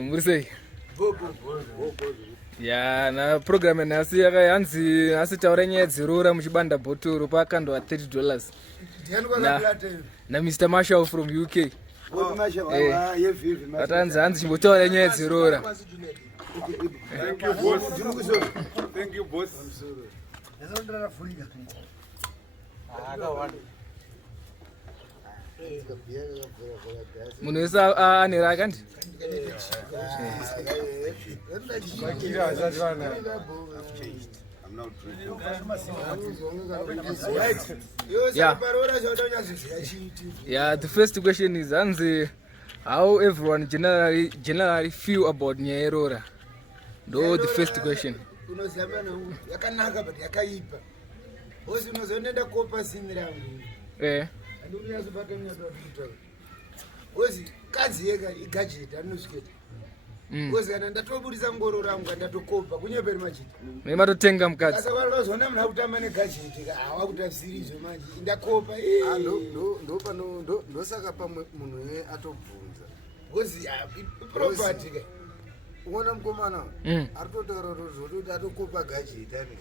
Murisei. Ya na program nasi yakayanzi asi taura nyaya dzerora muchibanda bhotoro pakandwa $30 na Mr. Marshall from UK. Atanzi hanzi chimbotaura nyaya dzerora. Thank you, boss. Thank you, boss. Munhu wese ane raka ndi? Yeah, the first question is hanzi how everyone generally feel about nyaya yerora. Ndo the first question. Yakanaka but yakaipa. Bosi unozonenda kopa simirangu. Andunyasobata unyazobata. Bosi kazi yega igajeta anosweta. Bosi kana ndatoburisa ngoro rangu ndatokopa kunyeperi machita. Matotenga mukadzi. Saka vanozona muna kutamba negajeta hawa kutafsirizwe manje. Ndakopa ndo saka pamwe munhu ye atobvunza. Bosi property ka. Uona mukomana aritotaura kuti atokopa gajeta ne.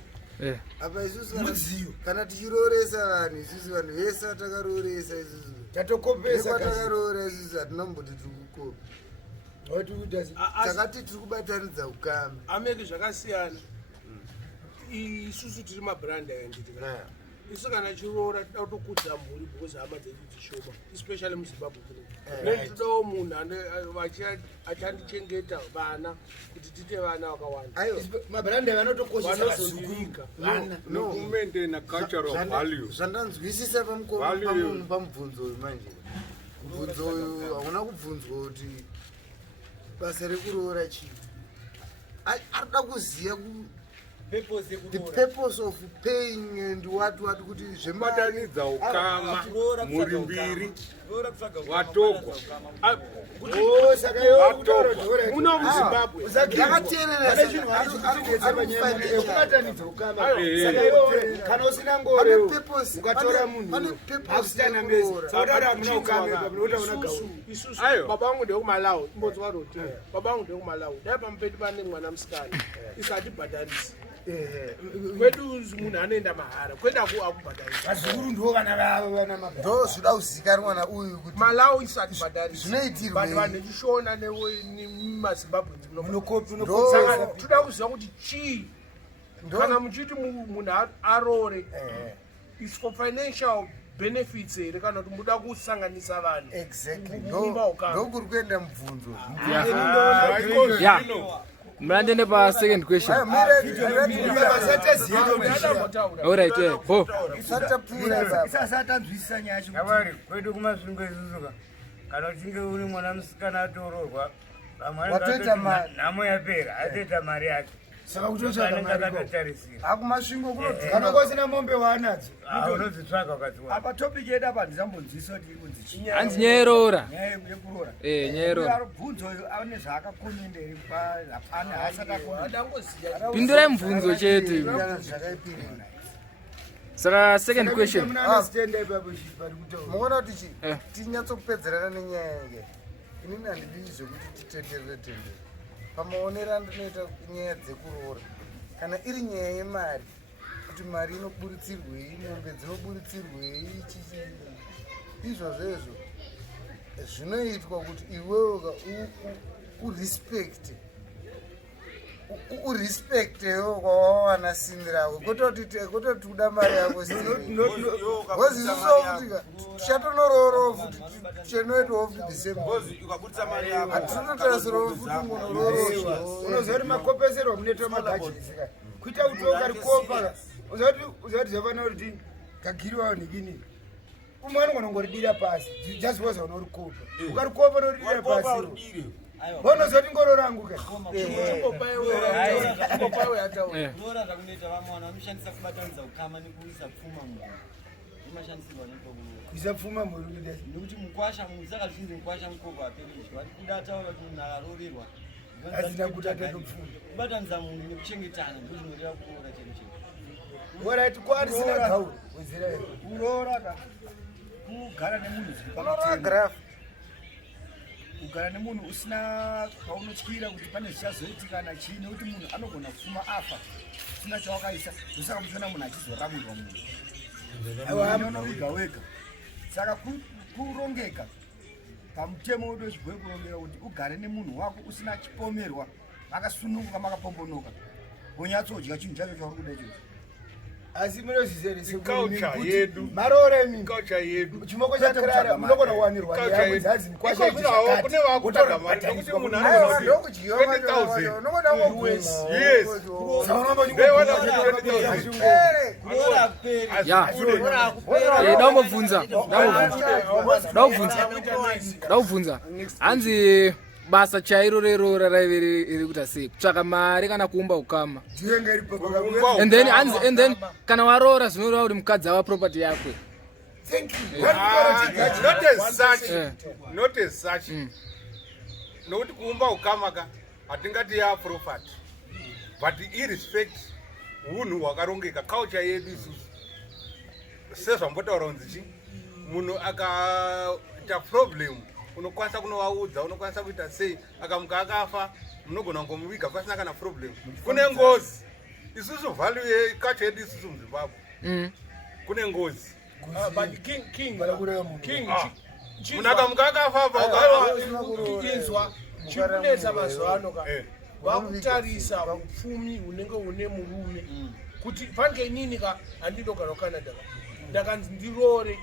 Apa isusu kana tichiroresa vanhu isusu vanhu vese takaroresa isusu tatokopesa takarora isusu hatinamboti tiri kukopa takati tiri kubatanidza ukame ameki zvakasiyana isusu tiri mabranda yanditika isu kana chirora tida kutokudza mhuri because hama dzedu dzishoma especially muzimbabwe netodawo munhu achandichengeta vana kuti tite vana vakawanda mabranda vanotokosezika Nokumaintain cultural values. zvandanzwisisa pamubvunzo uyu manje mubvunzo uyu hauna kubvunzwa kuti basa rekuroora chii arida kuziva the purpose of paying and what kuti Zvematanidza ukama muri mbiri watogwa muno muzimbabwe kana usina ngore ukatora munhu akusitana mezi isusu baba vangu ndekumalawi imbonzwa roti baba vangu ndekumalawi dai pamupeti pane mwana musikana isatibhadharisi kwedu munhu anoenda mahara kwenda akubhadharisa azukuru ndo kana vana ndo zvida kuzivikanwa mwana uyu kuti malawi isati bhadharisa zvinoitirwa vanhu vanochishona nemazimbabwe munokopi toda kuziva kuti chii kana muchiti munhu arore is for financial benefits here kana kuti muda kusanganisa vanhu exactly ndokuri kuenda mubvunzo Mlandene pa second question. Alright, ho. Isasatanzwisisa nyaya yavari kwedu kumasvingo isusuka kana uchinge uri mwana musikana atororwa nhamo yapera atoita mari yake saka kutotsvaga akatotarisira akumasvingo kana kusina mombe waanadzo unodzitsvaga ukadziwa apa topic yedu apa ndizambonzwisa kuti kunzi chinyi Hanzi nyaya yerora. nyaya yekurora Nyaya yerora. bvunzo ane zvaakakomenderi hapana haasati akomenda Pindurai mubvunzo chete. Saka second question. muona kuti tinyatsopedzerana nenyaya yange inini handidi zvekuti titenderere pamaonero andinoita nyaya dzekuroora kana iri nyaya yemari kuti mari inoburitsirwei mombe dzinoburitsirwei izvozvezvo zvinoitwa kuti iwewe urespectewo kwawawana sini rako kwetoti uda mari yako ozisusokutika tichatonororawo futi tichanoitawo futi the same hatitototarisirawo futi ngonororoa unoziva kuti makopeserwa munoitwa magajisika kuita kuti ukarikopa uziva kuti zvavana kuti kagiriwa nikini umwe anongoridira pasi just because unorikopa ukarikopa unoridira pasi bonoziva kuti ngoro rangu ka Kurora zvakunoita vamwe vanhu vanoshandisa kubatanidza ukama nekuisa pfuma munhu imashandisirwa nekuroora kuisa pfuma mhuri nekuti mukwasha munhu saka zvinzi mukwasha mukobva aperezvo vari kuda taura kuti munhu akarorerwa azina kuti atatopfuma kubatanidza munhu nekuchengetana ndo zvinoreva kuroora chero chero orit kwarisina gauri wezira kuroora kugara nemunhu unoragraph kugara nemunhu usina paunotyira kuti pane zvichazoitika na chii nekuti munhu anogona kufuma afa usina chawakaisa ndosaka muchiona munhu achizoramurwa munhu unoviga wega saka kurongeka pamutemo wedu wechibhoyi kurongeka kuti ugare nemunhu wako usina chipomerwa makasununguka makapombonoka wonyatsodya chinhu chacho chauri kuda ichocho asi munozvizere culture yedu maroremi culture yedu chimoko chakarara munogona kuwanirwa neamudzazi mikwashaikune vakutanga mari nokuti munhu anogona ndakubvunza hanzi basa chairo rerora raive riri kuita sei kutsvaka mari kana kuumba ukama and then kana waroora zvinoreva kuti mukadzi ava property yakwe not as such nokuti kuumba ukama ka hatingati ya property but irrespect unhu hwakarongeka culture yedu isusu sezvambotaura kunzi chi munhu akaita problem unokwanisa kunovaudza unokwanisa kuita sei akamuka akafa munogona kungomuviga pasina kana problem kune ngozi isusu value yeculture yedu isusu muzimbabwe kune ngozi munhu akamuka akafa inzwa chikunetsa mazuva ano ka vakutarisa upfumi unenge une murume kuti pange inini ka handinogara kucanada ka ndakanzi ndirore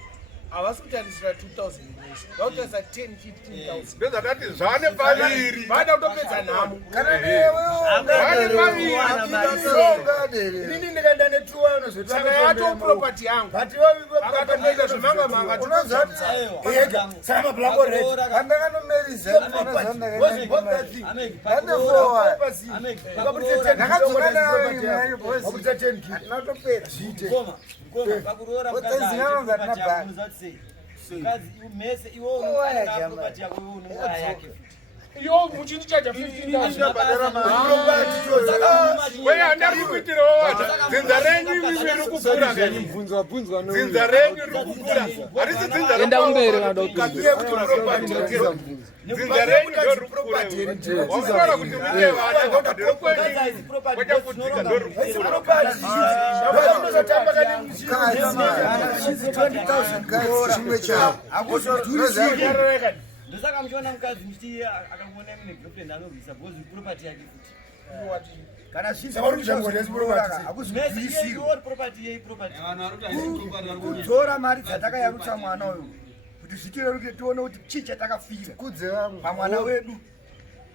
havasi kutarisira 2000 wese vakutarisa 10-15,000 ndozvatati zvane paviri vada kutopedza nhamo inini ndikaenda saka yato property yangu akatoita zvemanga iwo muchiti chacha 15,000 dzinza renyu riri kukura dzinza renyu riri kukura harisi enda kumberi vada dzinza renyu ndoriri kukura wakutaura kuti mune vachakudzika ndoriri kukura ndosaka muchiona mukadzi muchiti akaona mune girlfriend anorwisa bhozi property yake futi kana kudzora mari dzatakayarutsa mwana uyu kuti zvitireruke tione kuti chii chatakafira pamwana wedu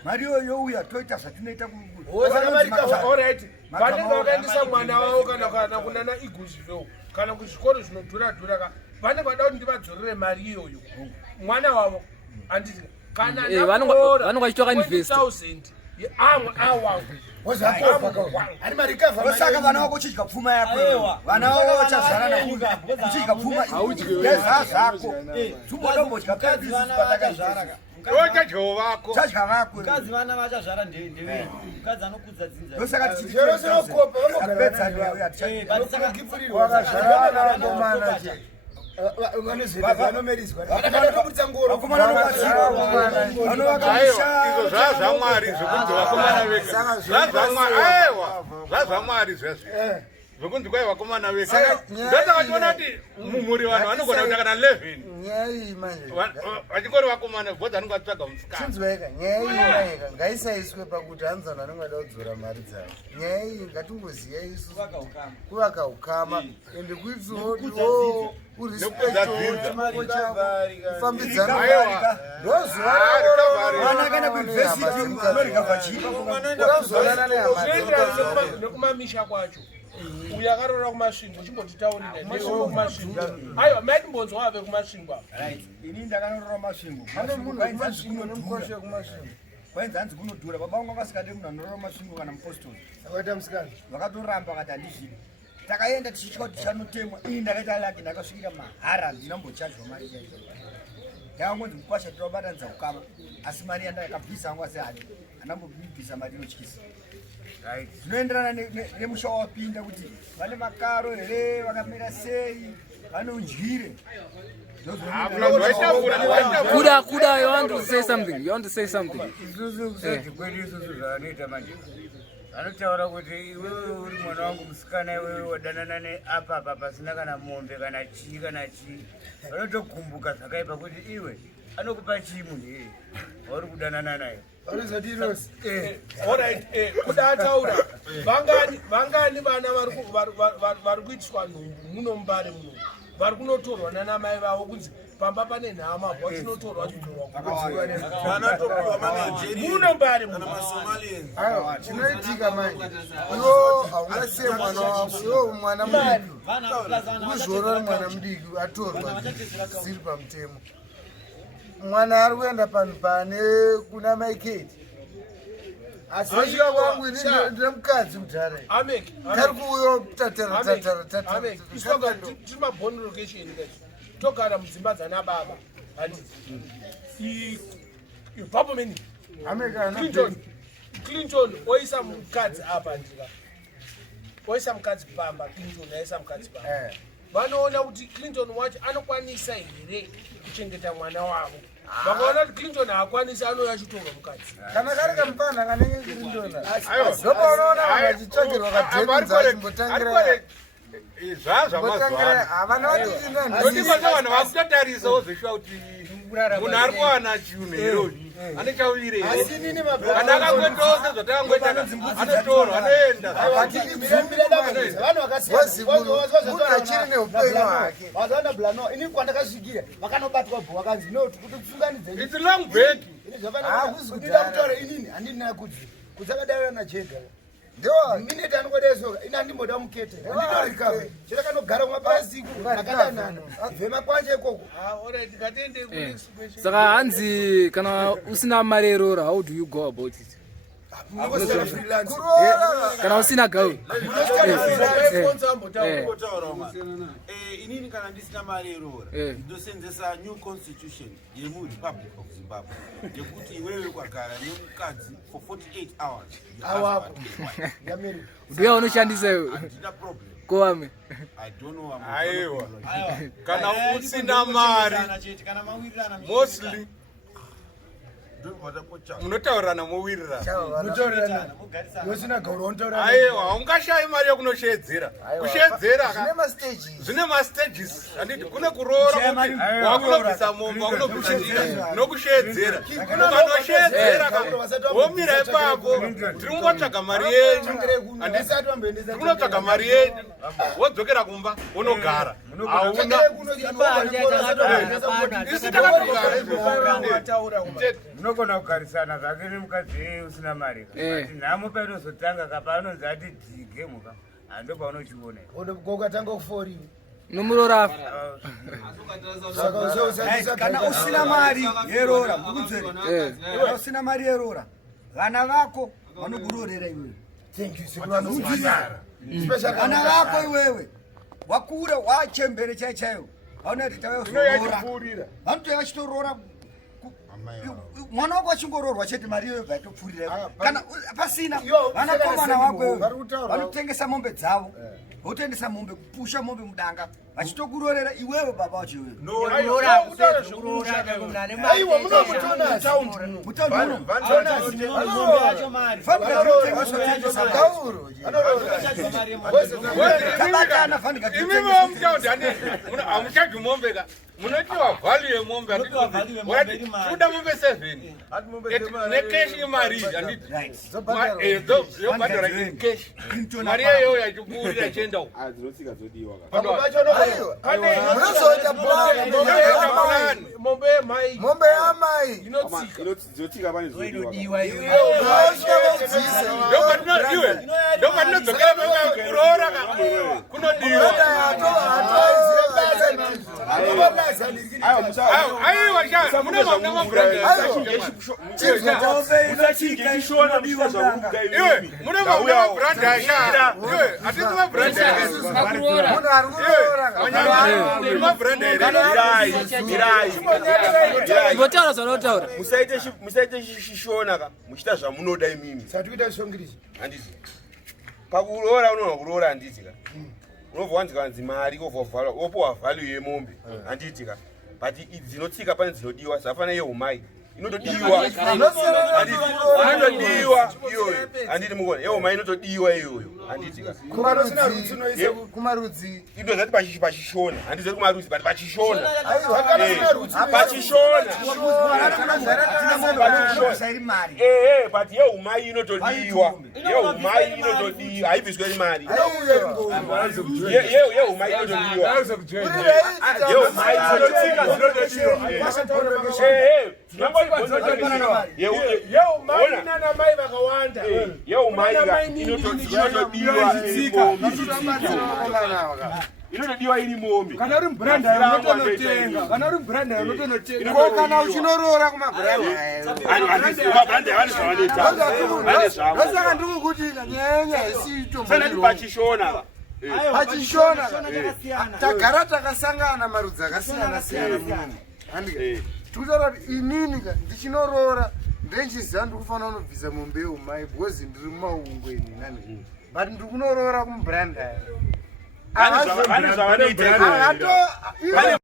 mari iyoyo youya toita zvatinoita vanenge vakaendesa mwana wavo kana kunana iguziveo kana kuzvikoro zvinodhura ka vanenge vada kuti ndivadzorere mari iyoyo mwana wavo handiti kana vanonga vachitoka invest 20,000 yeamwe awangu osaka vana vako uchidya pfuma yako vana vavo vachazarana uchidya pfuma zvazvako tumodombodya patakazvaraka chadyawo vako chadya vako mukadzi vana vachazvara ndevei mukadzi anokudza dzinza ndosaka tichipedzanwakazvarana izvo zvazvamwari zvekunzi vakomana vega zvazvamwari zvazvo zvokunzi kwai vakomana vega ndosakachiona kuti mumhuri vanhu vanogona kuita kana 11 vachingori vakomana bhodzi anenge atsvaga musikana nyaya iyi ngaisaiswe pakuti hanzi vanhu vanenge vada kudzora mari dzavo nyaya iyi ngatingoziyai isusu kuvaka ukama ende kuitiwo nekumamisha kwacho uyu akarora kumasvingo uchimbotitaurira kumasvingo aiwa maitimbonzwa ave kumasvingo ini ndakanorora kumasvingo kwainzi hanzi kunodhura baba vangu vakasikade munhu anorora kumasvingo kana mupostori vakatoramba vakati handizvidi takaenda tichitya kuti tichanotemwa ini ndakaita laki ndakasvikira mahara ndinambochajwa mari chaicho ndakangonzi mukwasha tinobatanidza ukama asi mari yandakabvisa angu asi hadi handambobvisa mari inotyisa zvinoenderana nemusha wapinda kuti vane makaro here vakamira sei vane unjire Kuda, you want to say something? Isusu kusati kwedu isusu zvavanoita manje. Vanotaura kuti iwewe uri mwana wangu musikana, iwewe wadanana neapa pasina kana mombe kana chii. Vanotokumbuka zvakaipa kuti iwe anokupa chii munhu iyeye wauri kudanana naye. Kuda ataura vangani vana vari kuitiswa nhumbu muno mubare muno vari kunotorwa nanamai vavo kunzi pamba pane nhama vachinotorwa muno mbare chinoitika manje iwo haungasiye mwana wako iwo mwana mudiki kuzviona mwana mudiki atorwa zvisiri pamutemo. Mwana ari kuenda panhu pane kuna maiketi asi vasvika kwangu ndine mukadzi mudhara kari kuuya tatara tiri mabhoni location togara mudzimba dzana baba ipapo meni Clinton oisa mukadzi apa ndika oisa mukadzi pamba Clinton aisa mukadzi pamba vanoona kuti Clinton wacho anokwanisa here kuchengeta mwana wavo. Vakaona kuti Clinton haakwanisi anouya achitorwa mukadzi. Kana kari kamupana kanenge Clinton ndopa unoona vanhu vachitsvagirwa kadhedzi achimbotangira vanhu vakutotarisa wozoshuva kuti munhu ari kuwana chiunhu ironi ane chauvire kana akangoitose zvatangoita anotorwa anoenda munhu achiri neupenyu hwake. Vazaona blano ini kwandakasvikira vakanobatwa bho vakanzi kuti kufunganidze it's long break kutaura inini handina kudzakadaiwa najega ndewa minute anokodesoka ina ndimboda mukete ndinorikave chira kanogara kumapurasitiku akadanana vhema kwanje ikoko. Saka hanzi kana usina mari yerora, how do you go about it? Kana usina gawi inini kana ndisina mari yerora ndosenzesa new constitution yemurepublic of Zimbabwe yekuti iwewe kwagara nemukadzi for 48 hours awako ndiye unoshandisa iwe kowame. aiwa kana usina mari mostly munotaurirana mowirirana. Aiwa haungashayi mari yokunoshedzera. Kushedzera zvine mastages. Handiti kune kuroora wakunobvisa mombe wakunobvisa nokushedzera. Ukanoshedzera womira ipapo tiri kungotsvaga mari yenyu. Tiri kunotsvaga mari yenyu wodzokera kumba wonogara. Hauna munogona kugarisana zvake nemukadzi usina mari nhamo painozotanga kapaanonzi ati dzige muka hando paunochiona ukatanga kuforiwa nomurorafa kana usina mari yerora mukudzeri usina mari yerora vana vako vanokurorera iwewe vana vako iwewe wakura wachembere chaichaiwo vaona kuti tavaorora vanotoya vachitorora mwana wako achingororwa chete mari iyoyo vaitopfurira kana pasina vanakomana wako vanotengesa mombe dzavo votoendesa mombe kupusha mombe mudanga vachitokurorera iwewe baba wacho hamuchadyi mombe ka munotiwa vhalu yemombe kuda mombe 7 nekeshi imari yobhadhara keshi mari yeyo yachipfuurira chienda uko mombe yamai inotsika ndopatinozokera kuroora kunodiwa aiwa mune mabhuranda asha hatisi mabhuranda ngotaura zvanotaura musaite shishonaka muchita zvamunoda imimi satuita shongirisi handisi pakuroora unoona kuroora handitika unobva wanzi kanzi mari opowa vhalu yemombe handitika but dzinotsika pane dzinodiwa zvafana yeumai inotodiwa iyoyo handiti mukona yeumai inotodiwa iyoyo handiti kumarudzi indozati pachishona handizoti kumarudzi but pachishona but yeumai inotodiwa haibviswe mari yeumai inotodiwa inotodiwa iri mombe kana uri branda unotonotenga kana uchinorora kumabrandasaka ndikukuti nyanya isitomsanati pachishona pachishona tagara takasangana marudzi akasiyana-siyana tikutaura kuti inini ndichinorora ndenchiziva ndikufanira unobvisa mombe yeumai because ndiri mumaungweni nani but ndikunorora kumubranda